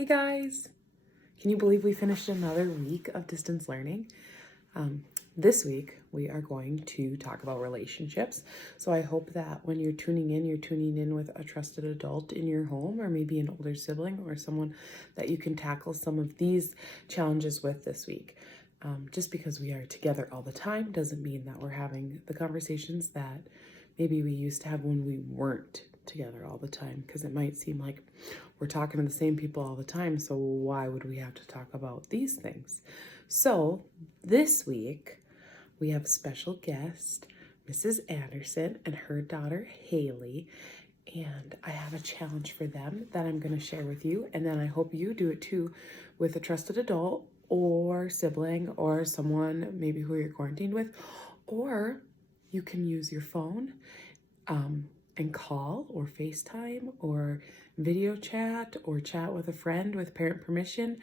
Hey guys! Can you believe we finished another week of distance learning? This week we are going to talk about relationships. So I hope that when you're tuning in with a trusted adult in your home, or maybe an older sibling or someone that you can tackle some of these challenges with this week. Just because we are together all the time doesn't mean that we're having the conversations that maybe we used to have when we weren't together all the time, because it might seem like we're talking to the same people all the time, so why would we have to talk about these things? So this week we have a special guest, Mrs. Anderson, and her daughter Haley, and I have a challenge for them that I'm going to share with you, and then I hope you do it too with a trusted adult or sibling or someone maybe who you're quarantined with, or you can use your phone and call or FaceTime or video chat or chat with a friend with parent permission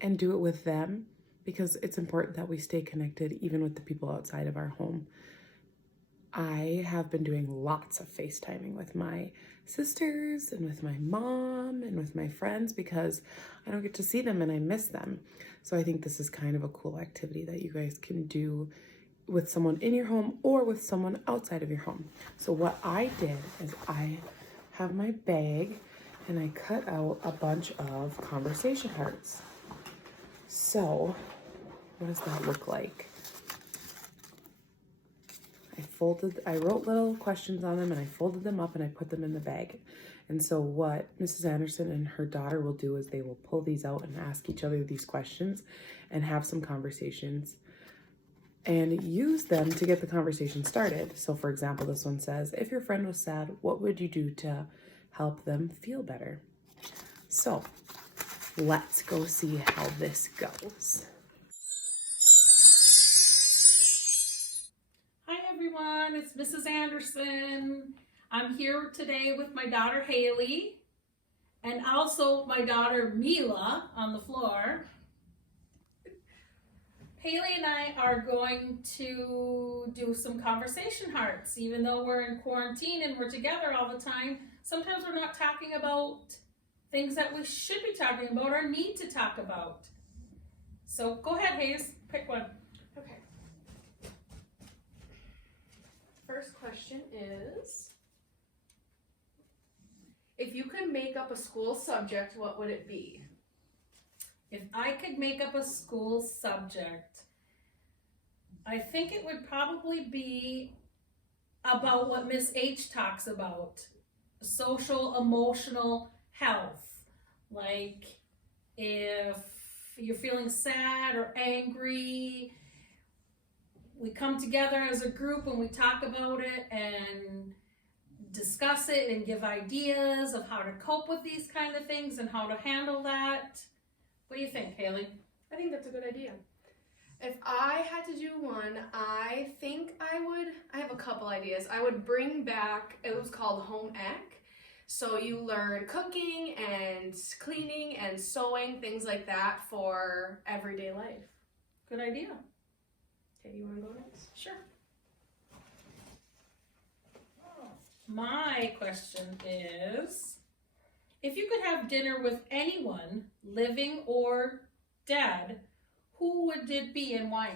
and do it with them, because it's important that we stay connected even with the people outside of our home. I have been doing lots of FaceTiming with my sisters and with my mom and with my friends because I don't get to see them and I miss them. So I think this is kind of a cool activity that you guys can do with someone in your home or with someone outside of your home. So what I did is I have my bag and I cut out a bunch of conversation hearts. So what does that look like? I wrote little questions on them and I folded them up and I put them in the bag. And so what Mrs. Anderson and her daughter will do is they will pull these out and ask each other these questions and have some conversations and use them to get the conversation started. So for example, this one says, if your friend was sad, what would you do to help them feel better? So let's go see how this goes. Hi everyone, it's Mrs. Anderson. I'm here today with my daughter Haley and also my daughter Mila on the floor. Haley and I are going to do some conversation hearts. Even though we're in quarantine and we're together all the time, sometimes we're not talking about things that we should be talking about or need to talk about. So go ahead, Hayes, pick one. Okay. First question is, if you could make up a school subject, what would it be? If I could make up a school subject, I think it would probably be about what Miss H talks about, social emotional health. Like if you're feeling sad or angry, we come together as a group and we talk about it and discuss it and give ideas of how to cope with these kind of things and how to handle that. What do you think, Haley? I think that's a good idea. If I had to do one, I think I have a couple ideas. I would bring back, it was called home ec. So you learn cooking and cleaning and sewing, things like that for everyday life. Good idea. Okay, you want to go next? Sure. My question is, if you could have dinner with anyone, living or dead, who would it be and why?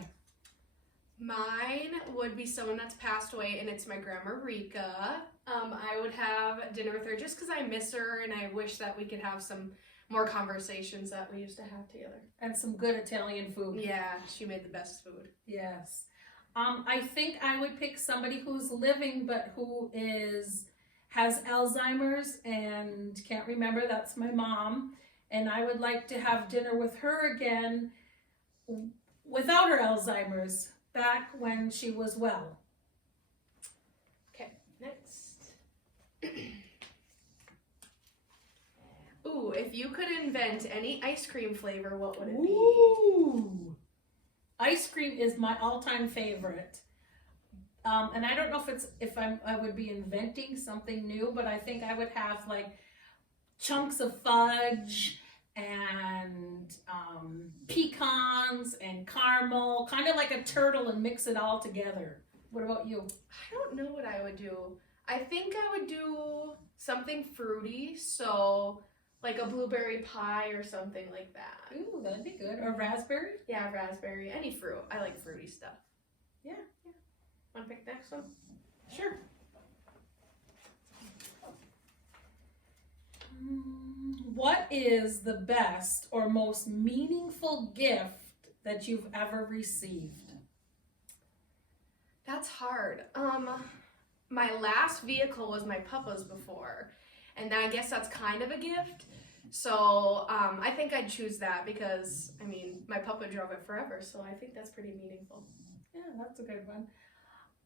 Mine would be someone that's passed away, and it's my grandma Rika. I would have dinner with her just because I miss her, and I wish that we could have some more conversations that we used to have together. And some good Italian food. Yeah, she made the best food. Yes. I think I would pick somebody who's living but who has Alzheimer's and can't remember. That's my mom. And I would like to have dinner with her again without her Alzheimer's, back when she was well. Okay, next. Ooh, if you could invent any ice cream flavor, what would it be? Ooh. Ice cream is my all-time favorite. And I don't know if I would be inventing something new, but I think I would have like chunks of fudge and pecans and caramel, kind of like a turtle, and mix it all together. What about you? I don't know what I would do. I think I would do something fruity, so like a blueberry pie or something like that. Ooh, that'd be good. Or raspberry? Yeah, raspberry, any fruit. I like fruity stuff. Yeah. Want to pick the next one? Sure. What is the best or most meaningful gift that you've ever received? That's hard. My last vehicle was my papa's before, and I guess that's kind of a gift. So I think I'd choose that because, I mean, my papa drove it forever, so I think that's pretty meaningful. Yeah, that's a good one.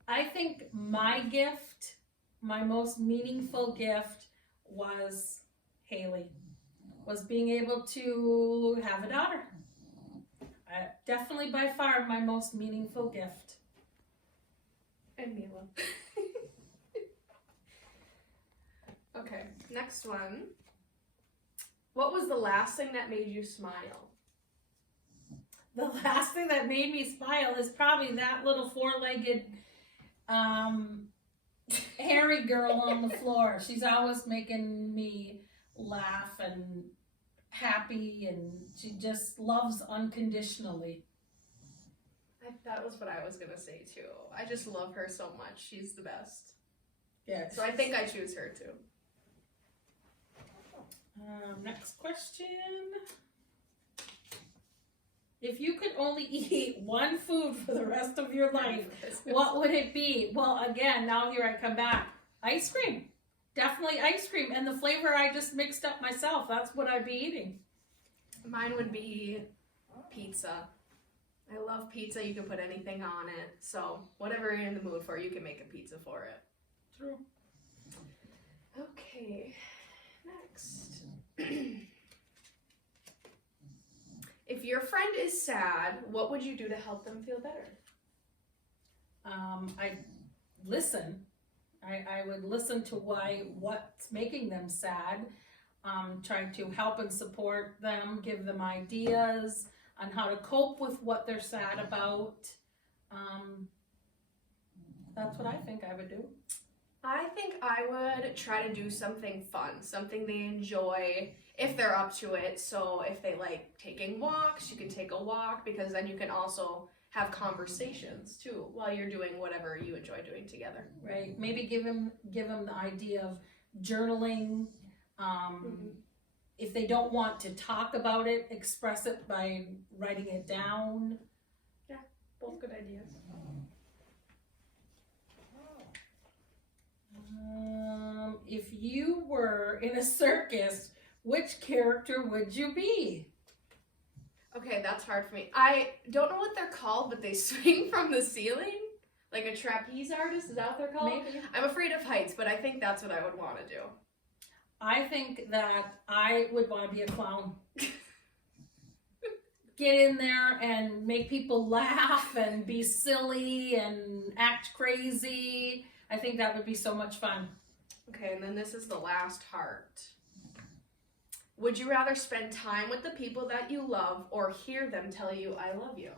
I think my gift, my most meaningful gift was Haley, was being able to have a daughter. Definitely by far my most meaningful gift. And Mila. Okay, next one. What was the last thing that made you smile? The last thing that made me smile is probably that little four-legged hairy girl on the floor. She's always making me laugh and happy, and she just loves unconditionally. That was what I was gonna say too. I just love her so much. She's the best. Yeah. So I think I choose her too. Next question. If you could only eat one food for the rest of your life, what would it be? Well, again, now here I come back. Ice cream. Definitely ice cream. And the flavor I just mixed up myself. That's what I'd be eating. Mine would be pizza. I love pizza. You can put anything on it. So whatever you're in the mood for, you can make a pizza for it. True. Okay, next. If your friend is sad, what would you do to help them feel better? I listen. I would listen to what's making them sad. Try to help and support them, give them ideas on how to cope with what they're sad about. That's what I think I would do. I think I would try to do something fun, something they enjoy if they're up to it. So if they like taking walks, you can take a walk, because then you can also have conversations too while you're doing whatever you enjoy doing together. Right. Maybe give them the idea of journaling. If they don't want to talk about it, express it by writing it down. Yeah, both good ideas. If you were in a circus, which character would you be? Okay, that's hard for me. I don't know what they're called, but they swing from the ceiling. Like a trapeze artist, is that what they're called? Maybe. I'm afraid of heights, but I think that's what I would want to do. I think that I would want to be a clown. Get in there and make people laugh and be silly and act crazy. I think that would be so much fun. Okay, and then this is the last heart. Would you rather spend time with the people that you love or hear them tell you, I love you?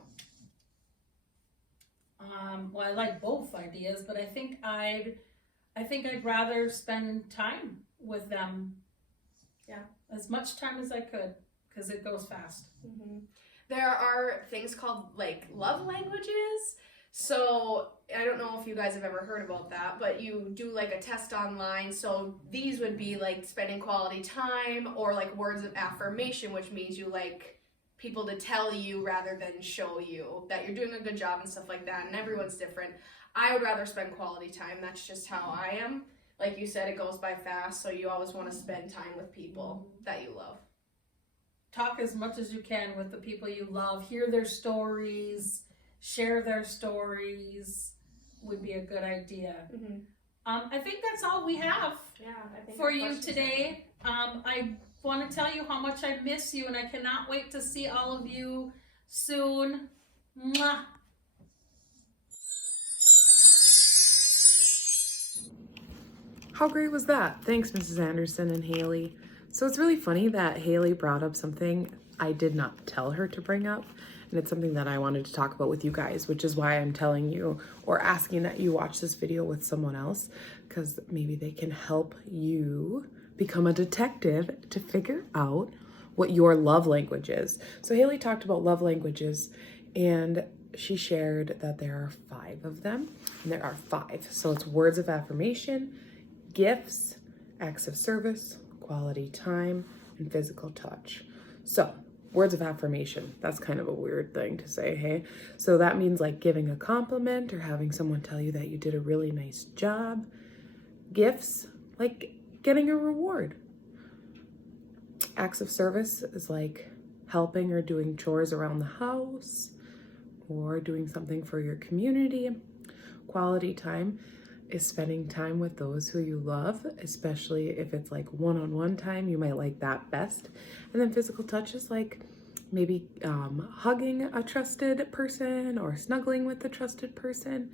Well, I like both ideas, but I think I'd rather spend time with them. Yeah. As much time as I could, because it goes fast. Mm-hmm. There are things called like love languages. So I don't know if you guys have ever heard about that, but you do like a test online. So these would be like spending quality time, or like words of affirmation, which means you like people to tell you rather than show you that you're doing a good job and stuff like that. And everyone's different. I would rather spend quality time. That's just how I am. Like you said, it goes by fast. So you always want to spend time with people that you love. Talk as much as you can with the people you love. Hear their stories. Share their stories would be a good idea. Mm-hmm. I think that's all we have for you today. I want to tell you how much I miss you, and I cannot wait to see all of you soon. Mwah. How great was that? Thanks, Mrs. Anderson and Haley. So it's really funny that Haley brought up something I did not tell her to bring up. And it's something that I wanted to talk about with you guys, which is why I'm telling you or asking that you watch this video with someone else, because maybe they can help you become a detective to figure out what your love language is. So Haley talked about love languages, and she shared that there are 5 of them, and there are 5. So it's words of affirmation, gifts, acts of service, quality time, and physical touch. So words of affirmation, that's kind of a weird thing to say, hey? So that means like giving a compliment or having someone tell you that you did a really nice job. Gifts, like getting a reward. Acts of service is like helping or doing chores around the house or doing something for your community. Quality time is spending time with those who you love, especially if it's like one-on-one time, you might like that best. And then physical touch is like maybe hugging a trusted person or snuggling with a trusted person.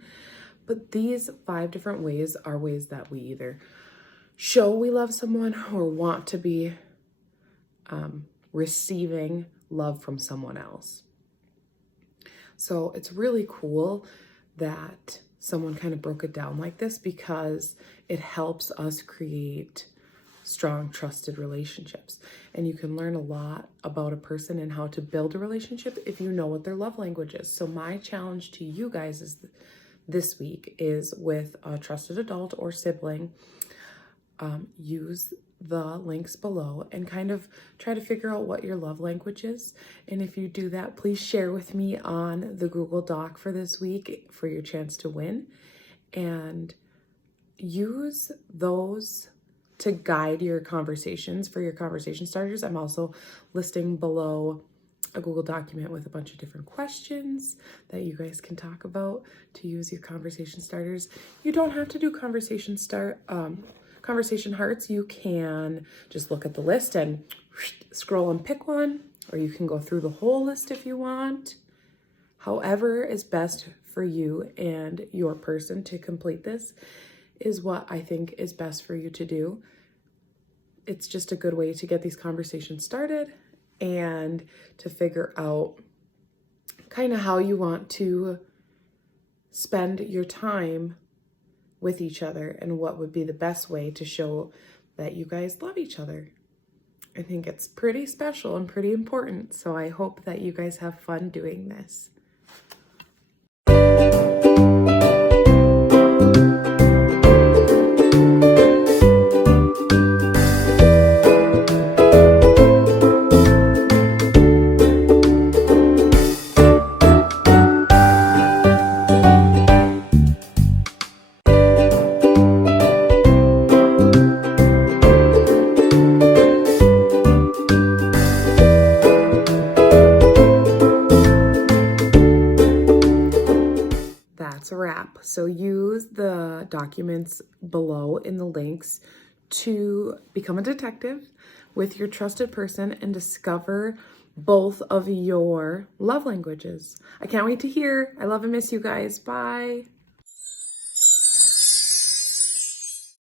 But these 5 different ways are ways that we either show we love someone or want to be receiving love from someone else. So it's really cool that someone kind of broke it down like this, because it helps us create strong, trusted relationships. And you can learn a lot about a person and how to build a relationship if you know what their love language is. So my challenge to you guys is this week is with a trusted adult or sibling, use the links below and kind of try to figure out what your love language is. And if you do that, please share with me on the Google Doc for this week for your chance to win, and use those to guide your conversations for your conversation starters. I'm also listing below a Google document with a bunch of different questions that you guys can talk about to use your conversation starters. You don't have to do conversation hearts. You can just look at the list and scroll and pick one, or you can go through the whole list if you want. However is best for you and your person to complete this is what I think is best for you to do. It's just a good way to get these conversations started and to figure out kind of how you want to spend your time with each other and what would be the best way to show that you guys love each other. I think it's pretty special and pretty important, so I hope that you guys have fun doing this. That's a wrap. So use the documents below in the links to become a detective with your trusted person and discover both of your love languages. I can't wait to hear. I love and miss you guys. Bye.